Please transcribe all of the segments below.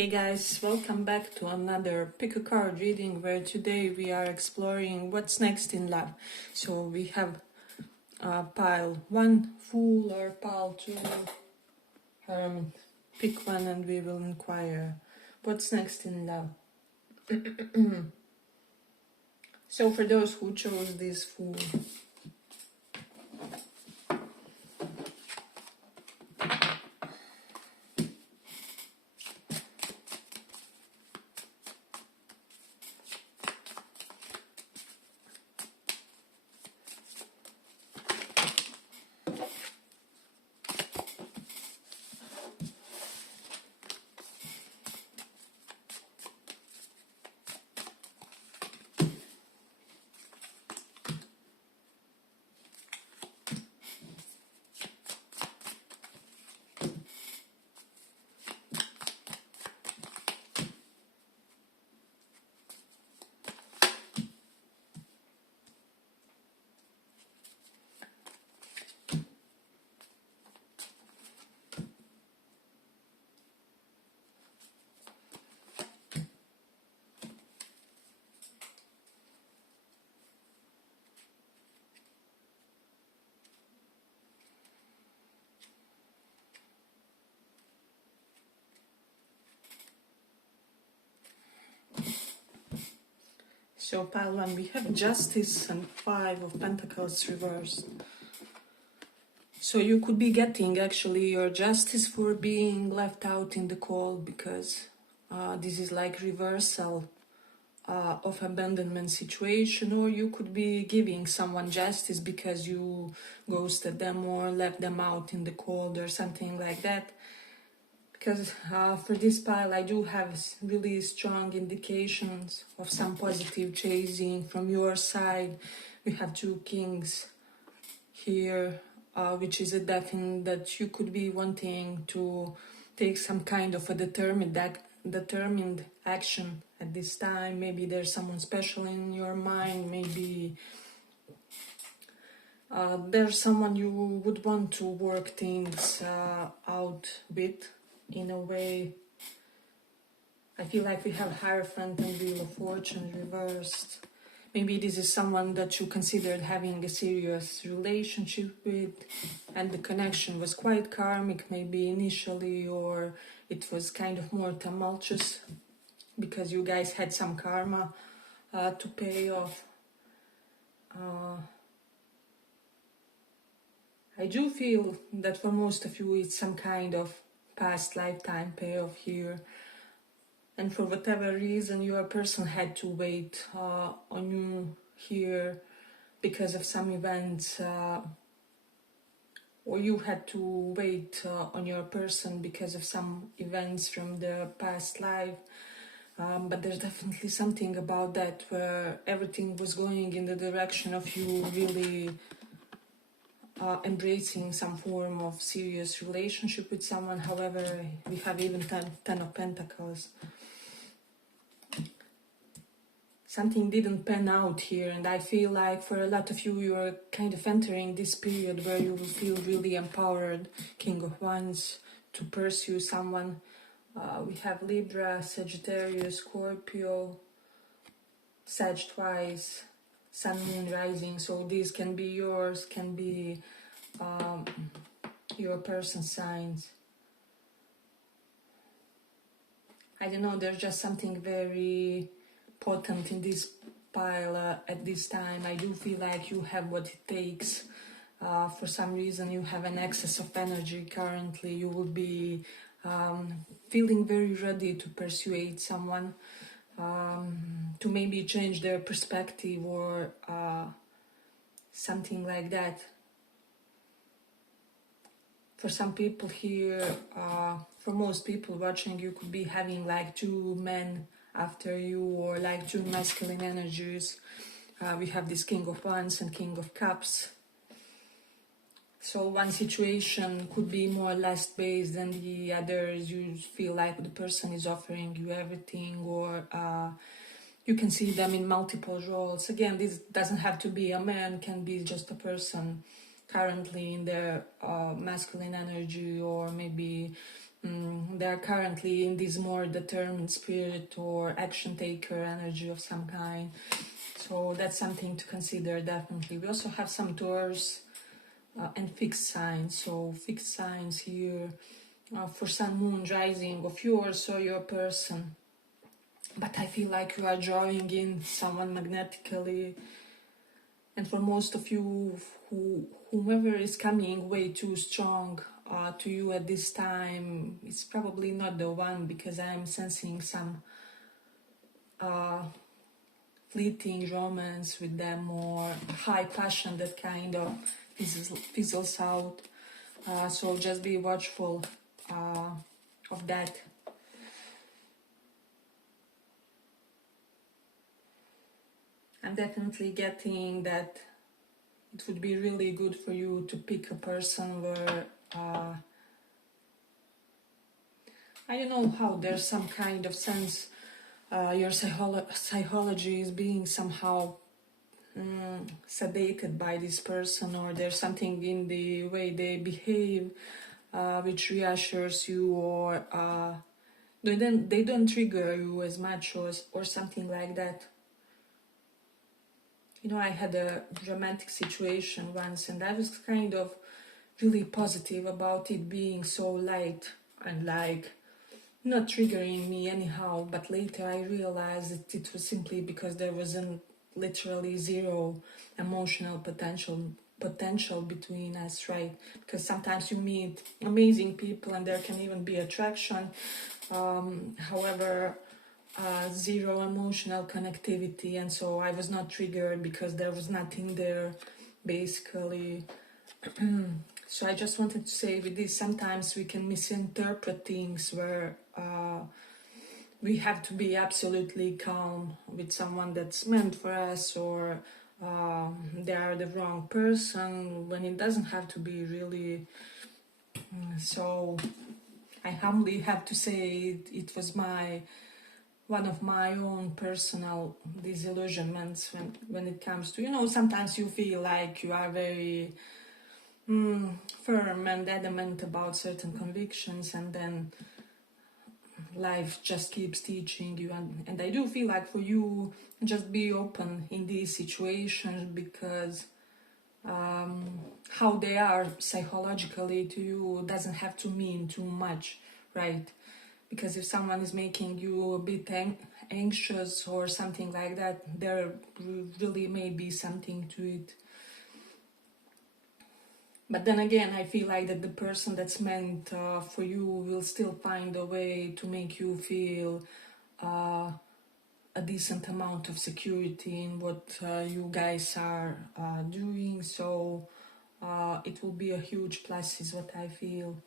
Hey guys, welcome back to another pick a card reading where today we are exploring what's next in love. So we have pile 1 Fool or pile 2 Hermit. Pick one and we will inquire what's next in love. So for those who chose this Fool, so pile 1 we have Justice and 5 of Pentacles reversed. So you could be getting actually your justice for being left out in the cold, because this is like reversal of abandonment situation, or you could be giving someone justice because you ghosted them or left them out in the cold or something like that. Because for this pile I do have really strong indications of some positive chasing from your side. We have 2 kings here, which is a definite that you could be wanting to take some kind of a determined action at this time. Maybe there's someone special in your mind, maybe there's someone you would want to work things out with in a way. I feel like we have Hierophant and Wheel of Fortune reversed. Maybe this is someone that you considered having a serious relationship with, and the connection was quite karmic maybe initially, or it was kind of more tumultuous because you guys had some karma to pay off. I do feel that for most of you it's some kind of past lifetime payoff here. And for whatever reason, your person had to wait on you here because of some events, or you had to wait on your person because of some events from the past life. But there's definitely something about that where everything was going in the direction of you really embracing some form of serious relationship with someone. However, we have even 10 of Pentacles. Something didn't pan out here, and I feel like for a lot of you, you are kind of entering this period where you will feel really empowered, King of Wands, to pursue someone. We have Libra, Sagittarius, Scorpio, Sag twice, Sun, Moon, Rising. So these can be yours, can be your person's signs. I don't know, there's just something very potent in this pile at this time. I do feel like you have what it takes. For some reason you have an excess of energy currently. You will be feeling very ready to persuade someone, to maybe change their perspective or something like that. For some people here, for most people watching, you could be having like 2 men after you, or like 2 masculine energies. We have this King of Wands and King of Cups. So one situation could be more or less based than the others. You feel like the person is offering you everything, or you can see them in multiple roles. Again, this doesn't have to be a man, can be just a person currently in their masculine energy, or maybe they are currently in this more determined spirit or action taker energy of some kind. So that's something to consider, definitely. We also have some Taurus and fixed signs. So fixed signs here for sun, moon, rising of yours or your person. But I feel like you are drawing in someone magnetically. And for most of you, whomever is coming way too strong to you at this time, it's probably not the one, because I am sensing some fleeting romance with them, or high passion that kind of fizzles out. So just be watchful of that. I'm definitely getting that it would be really good for you to pick a person where I don't know how, there's some kind of sense your psychology is being somehow sedated by this person, or there's something in the way they behave which reassures you, or they don't trigger you as much, or something like that. You know, I had a romantic situation once, and I was kind of really positive about it being so light and like not triggering me anyhow, but later I realized that it was simply because there wasn't literally zero emotional potential between us, right? Because sometimes you meet amazing people and there can even be attraction, however zero emotional connectivity, and so I was not triggered because there was nothing there, basically. So I just wanted to say with this, sometimes we can misinterpret things where we have to be absolutely calm with someone that's meant for us, or they are the wrong person, when it doesn't have to be really. So I humbly have to say it was one of my own personal disillusionments when it comes to, you know, sometimes you feel like you are very firm and adamant about certain convictions, and then life just keeps teaching you, and I do feel like for you, just be open in these situations, because how they are psychologically to you doesn't have to mean too much, right? Because if someone is making you a bit anxious or something like that, there really may be something to it. But then again, I feel like that the person that's meant for you will still find a way to make you feel a decent amount of security in what you guys are doing. So it will be a huge plus, is what I feel.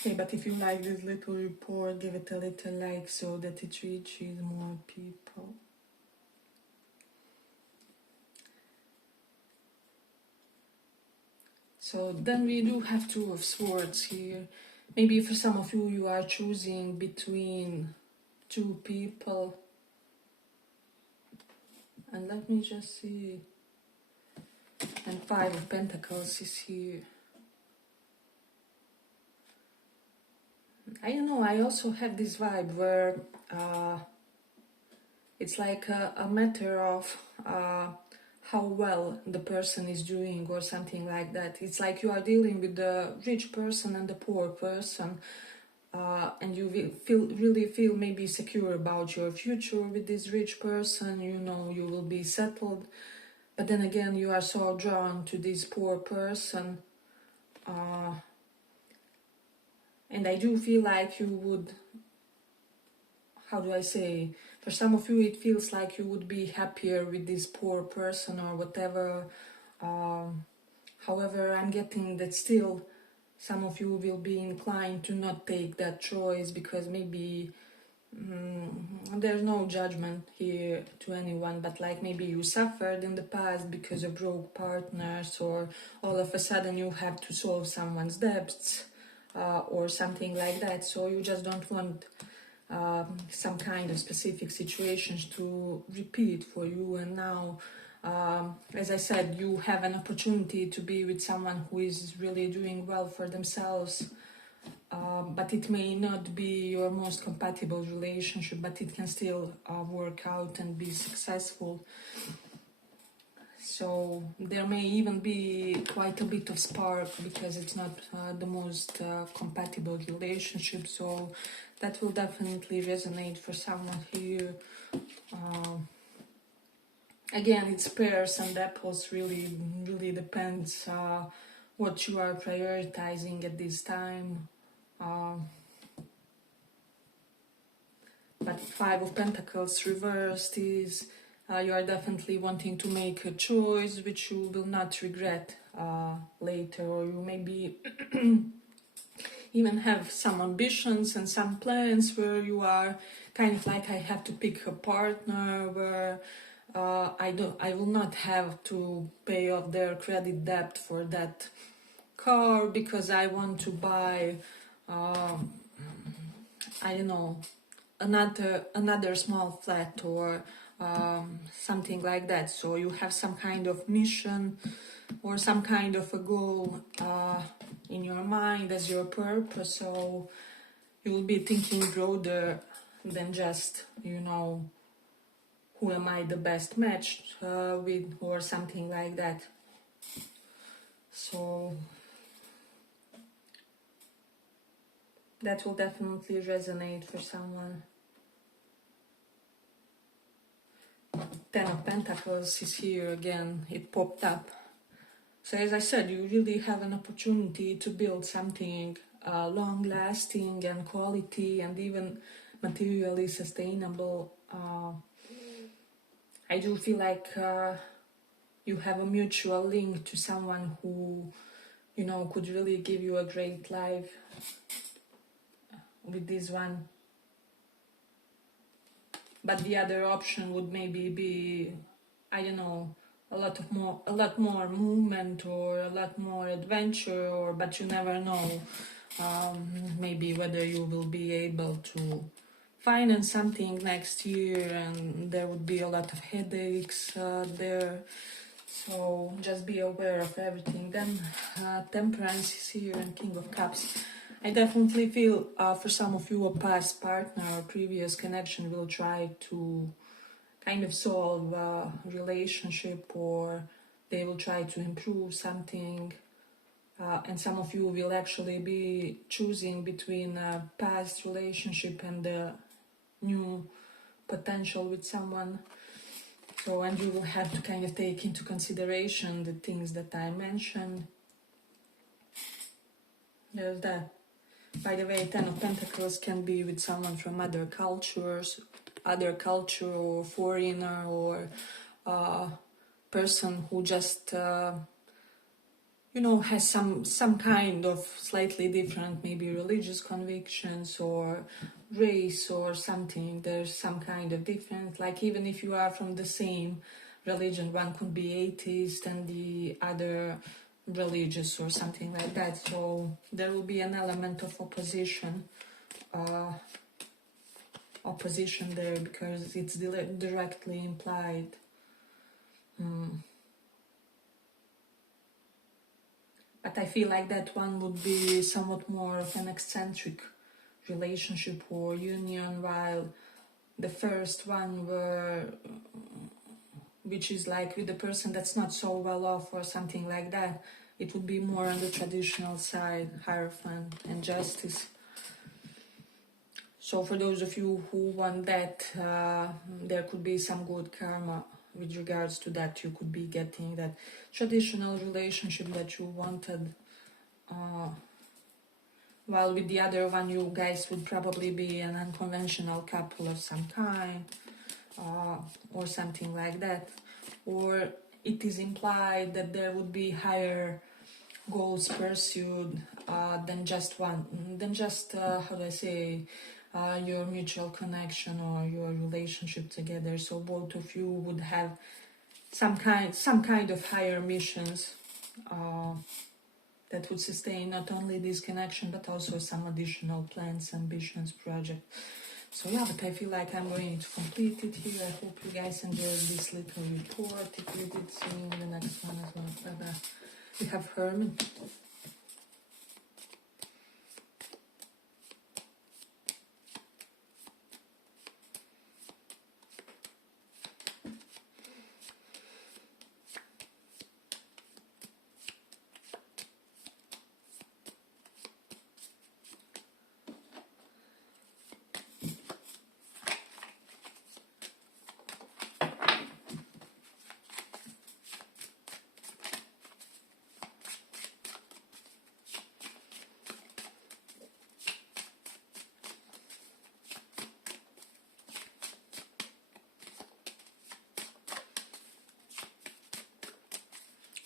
Okay, but if you like this little report, give it a little like so that it reaches more people. So then we do have Two of Swords here. Maybe for some of you, you are choosing between two people. And let me just see. And Five of Pentacles is here. I don't know, I also have this vibe where it's like a matter of how well the person is doing, or something like that. It's like you are dealing with the rich person and the poor person, and you really feel maybe secure about your future with this rich person, you know, you will be settled. But then again, you are so drawn to this poor person, and I do feel like you would, how do I say, for some of you it feels like you would be happier with this poor person or whatever. However, I'm getting that still some of you will be inclined to not take that choice, because maybe there's no judgment here to anyone, but like maybe you suffered in the past because of broke partners, or all of a sudden you have to solve someone's debts, or something like that. So you just don't want some kind of specific situations to repeat for you. And now, as I said, you have an opportunity to be with someone who is really doing well for themselves, but it may not be your most compatible relationship, but it can still work out and be successful. So there may even be quite a bit of spark because it's not the most compatible relationship. So that will definitely resonate for someone here. Again, it's pears and apples. Really depends what you are prioritizing at this time. But Five of Pentacles reversed is you are definitely wanting to make a choice which you will not regret later, or you maybe even have some ambitions and some plans where you are kind of like, I have to pick a partner where I will not have to pay off their credit debt for that car because I want to buy I don't know, another small flat or something like that. So you have some kind of mission or some kind of a goal in your mind as your purpose. So you will be thinking broader than just, you know, who am I the best match with, or something like that. So that will definitely resonate for someone. Ten of Pentacles is here again, it popped up. So as I said, you really have an opportunity to build something long-lasting and quality and even materially sustainable. I do feel like you have a mutual link to someone who, you know, could really give you a great life with this one. But the other option would maybe be, I don't know, a lot more movement or a lot more adventure, or but you never know. Maybe whether you will be able to finance something next year, and there would be a lot of headaches there. So just be aware of everything. Then Temperance is here and King of Cups. I definitely feel for some of you a past partner or previous connection will try to kind of solve a relationship, or they will try to improve something. And some of you will actually be choosing between a past relationship and a new potential with someone. So, and you will have to kind of take into consideration the things that I mentioned. There's that. By the way, Ten of Pentacles can be with someone from other cultures, other culture, or foreigner, or person who just you know, has some kind of slightly different, maybe religious convictions or race or something. There's some kind of difference. Like even if you are from the same religion, one could be atheist and the other religious or something like that. So there will be an element of opposition there because it's directly implied. But I feel like that one would be somewhat more of an eccentric relationship or union, while the first one which is like with a person that's not so well off or something like that, it would be more on the traditional side, Hierophant and Justice. So for those of you who want that, there could be some good karma with regards to that. You could be getting that traditional relationship that you wanted, while with the other one you guys would probably be an unconventional couple of some kind, or something like that. Or it is implied that there would be higher goals pursued than just how do I say, your mutual connection or your relationship together. So both of you would have some kind of higher missions that would sustain not only this connection but also some additional plans, ambitions, projects. So yeah, but I feel like I'm going to complete it here. I hope you guys enjoyed this little report. If you did, see you in the next one as well. Bye bye. We have Hermit.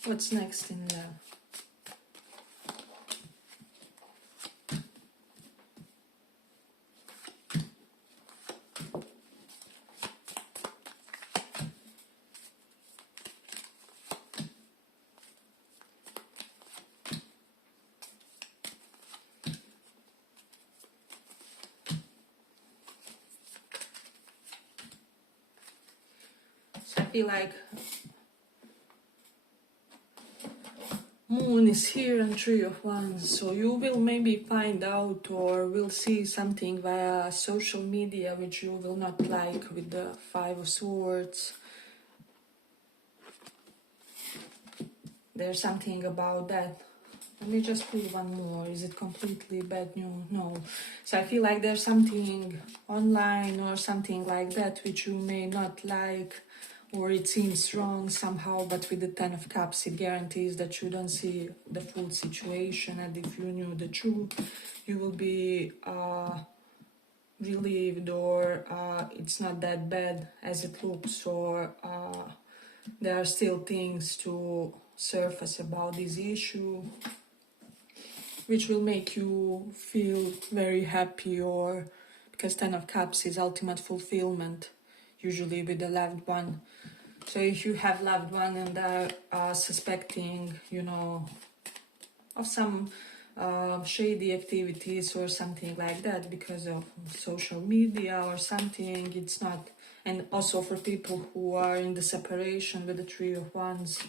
What's next in love? So I feel like Moon is here and Three of Wands, so you will maybe find out or will see something via social media which you will not like, with the Five of Swords. There's something about that. Let me just pull one more. Is it completely bad news? No. So I feel like there's something online or something like that which you may not like, or it seems wrong somehow, but with the Ten of Cups it guarantees that you don't see the full situation, and if you knew the truth you will be relieved, or it's not that bad as it looks, or there are still things to surface about this issue which will make you feel very happy, or because Ten of Cups is ultimate fulfillment, usually with a loved one. So if you have loved one and are suspecting, you know, of some shady activities or something like that because of social media or something, it's not. And also for people who are in the separation with the Three of Wands,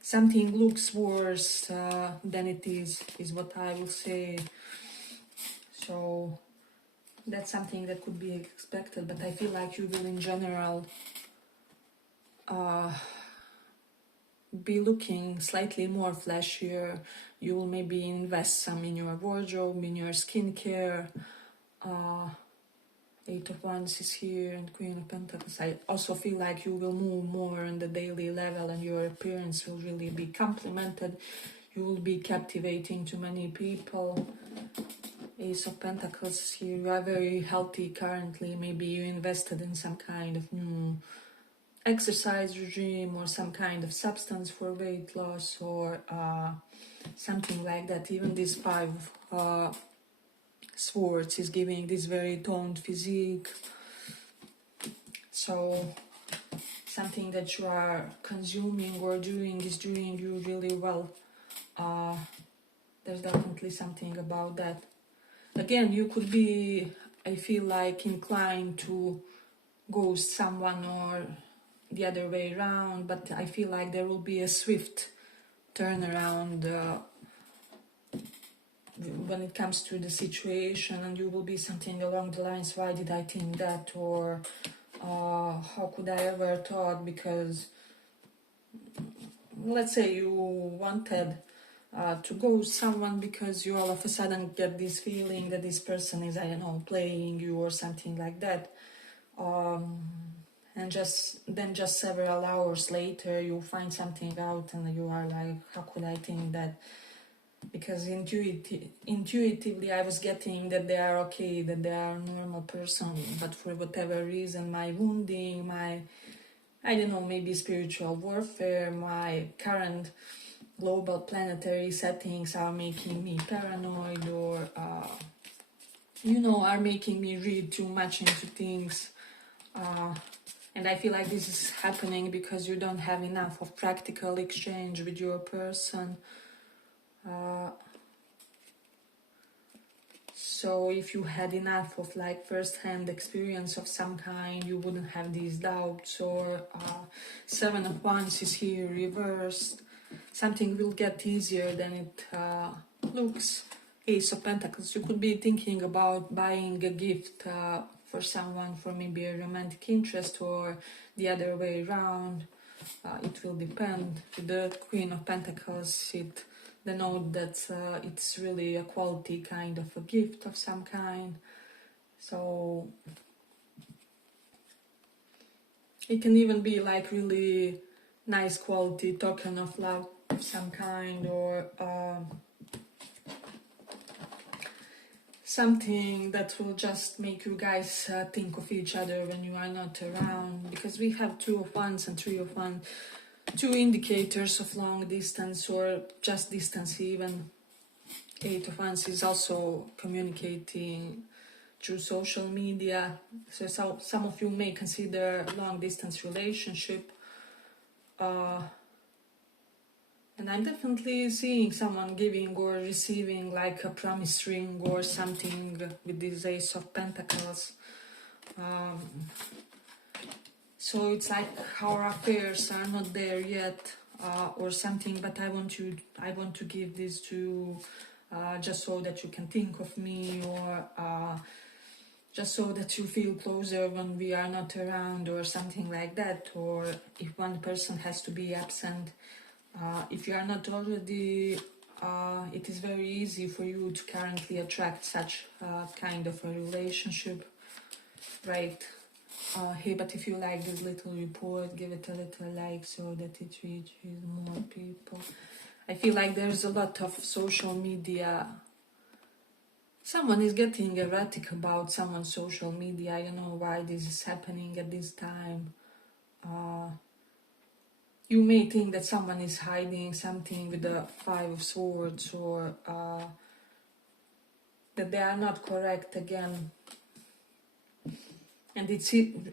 something looks worse than it is what I will say. So that's something that could be expected, but I feel like you will in general be looking slightly more flashier. You will maybe invest some in your wardrobe, in your skincare. Eight of Wands is here and Queen of Pentacles. I also feel like you will move more on the daily level and your appearance will really be complimented. You will be captivating to many people. Ace of Pentacles is here. You are very healthy currently. Maybe you invested in some kind of new exercise regime or some kind of substance for weight loss or something like that. Even this Five Swords is giving this very toned physique. So something that you are consuming or doing is doing you really well. There's definitely something about that. Again, you could be, I feel like, inclined to ghost someone or the other way around, but I feel like there will be a swift turnaround when it comes to the situation, and you will be something along the lines, why did I think that, or how could I ever thought, because let's say you wanted to ghost someone because you all of a sudden get this feeling that this person is, I don't know, playing you or something like that. And just several hours later you find something out and you are like, how could I think that? Because intuitively I was getting that they are okay, that they are a normal person, but for whatever reason, my wounding, my, I don't know, maybe spiritual warfare, my current global planetary settings are making me paranoid, or you know, are making me read too much into things. And I feel like this is happening because you don't have enough of practical exchange with your person. So if you had enough of like first-hand experience of some kind, you wouldn't have these doubts. Or Seven of Wands is here reversed. Something will get easier than it looks. Ace of Pentacles, you could be thinking about buying a gift for someone, for maybe a romantic interest, or the other way around. It will depend. With the Queen of Pentacles, it denotes that it's really a quality kind of a gift of some kind. So it can even be like really nice quality token of love of some kind, or something that will just make you guys think of each other when you are not around, because we have Two of Wands and Three of Wands. two indicators of long distance or just distance even. Eight of Wands is also communicating through social media. So some of you may consider long distance relationship. And I'm definitely seeing someone giving or receiving like a promise ring or something with this Ace of Pentacles. So it's like our affairs are not there yet or something, but I want to give this to just so that you can think of me, or just so that you feel closer when we are not around or something like that, or if one person has to be absent. If you are not already, it is very easy for you to currently attract such kind of a relationship, right? Hey, but if you like this little report, give it a little like so that it reaches more people. I feel like there's a lot of social media. Someone is getting erratic about someone's social media. I don't know why this is happening at this time. You may think that someone is hiding something with the Five of Swords, or that they are not correct again. And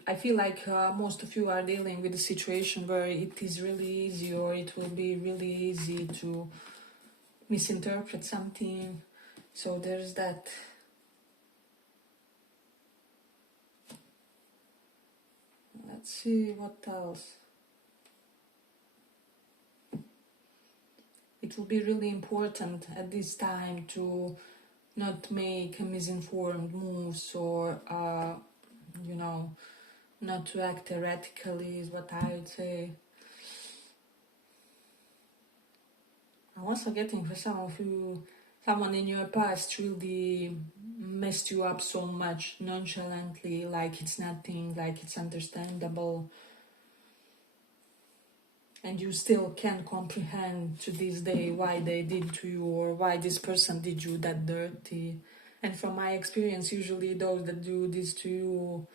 I feel like most of you are dealing with a situation where it is really easy, or it will be really easy to misinterpret something. So there's that. Let's see what else. It will be really important at this time to not make misinformed moves, or you know, not to act erratically is what I would say. I'm also getting for some of you, someone in your past really messed you up so much nonchalantly, like it's nothing, like it's understandable. And you still can't comprehend to this day why they did to you, or why this person did you that dirty. And from my experience, usually those that do this to you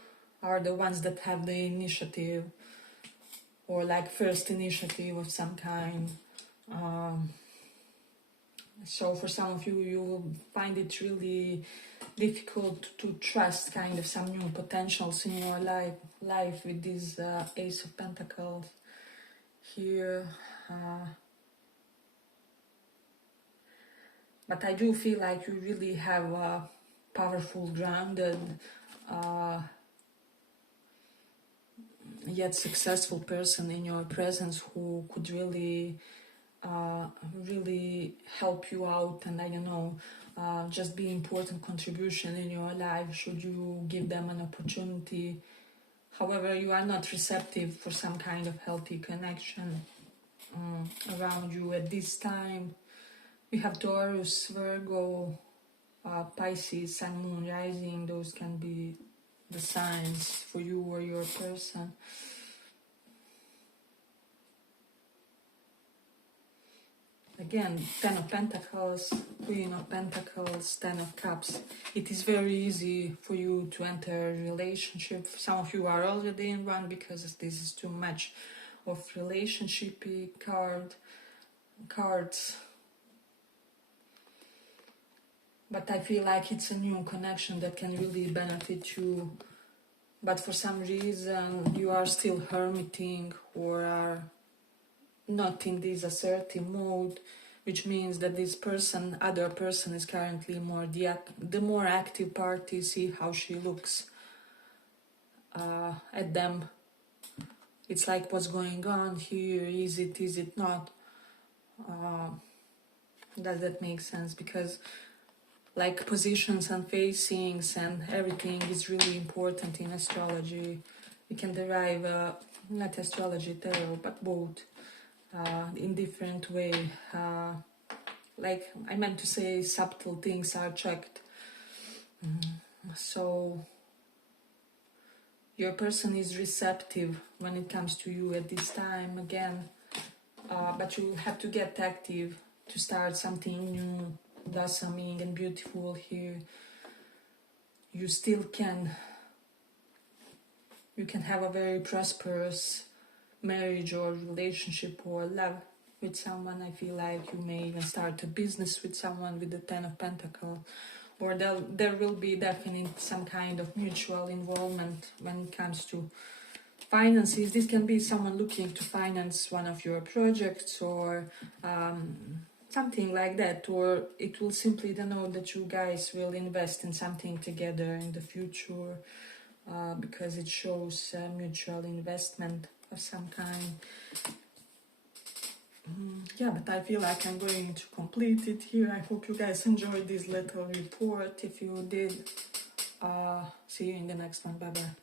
are the ones that have the initiative, or like first initiative of some kind. So for some of you, you will find it really difficult to trust kind of some new potentials in your life with this Ace of Pentacles here. But I do feel like you really have a powerful, grounded, yet successful person in your presence who could really help you out, and I don't know, just be important contribution in your life should you give them an opportunity. However, you are not receptive for some kind of healthy connection around you at this time. We have Taurus, Virgo, Pisces, Sun, Moon, Rising. Those can be the signs for you or your person. Again, Ten of Pentacles, Queen of Pentacles, Ten of Cups. It is very easy for you to enter a relationship. Some of you are already in one because this is too much of relationship-y cards. But I feel like it's a new connection that can really benefit you. But for some reason you are still hermiting, or are not in this assertive mode, which means that this other person is currently the more active party. See how she looks at them. It's like, what's going on here? Is it not? Does that make sense? Because like positions and facings and everything is really important in astrology. You can derive, not astrology, tarot, but both in different way. Like I meant to say, subtle things are checked. So your person is receptive when it comes to you at this time again, but you have to get active to start something new, blossoming and beautiful here. You still can have a very prosperous marriage or relationship or love with someone. I feel like you may even start a business with someone with the Ten of Pentacles, or there will be definitely some kind of mutual involvement when it comes to finances. This can be someone looking to finance one of your projects, or something like that, or it will simply denote that you guys will invest in something together in the future, because it shows mutual investment of some kind. Yeah, but I feel like I'm going to complete it here. I hope you guys enjoyed this little report. If you did, see you in the next one. Bye bye.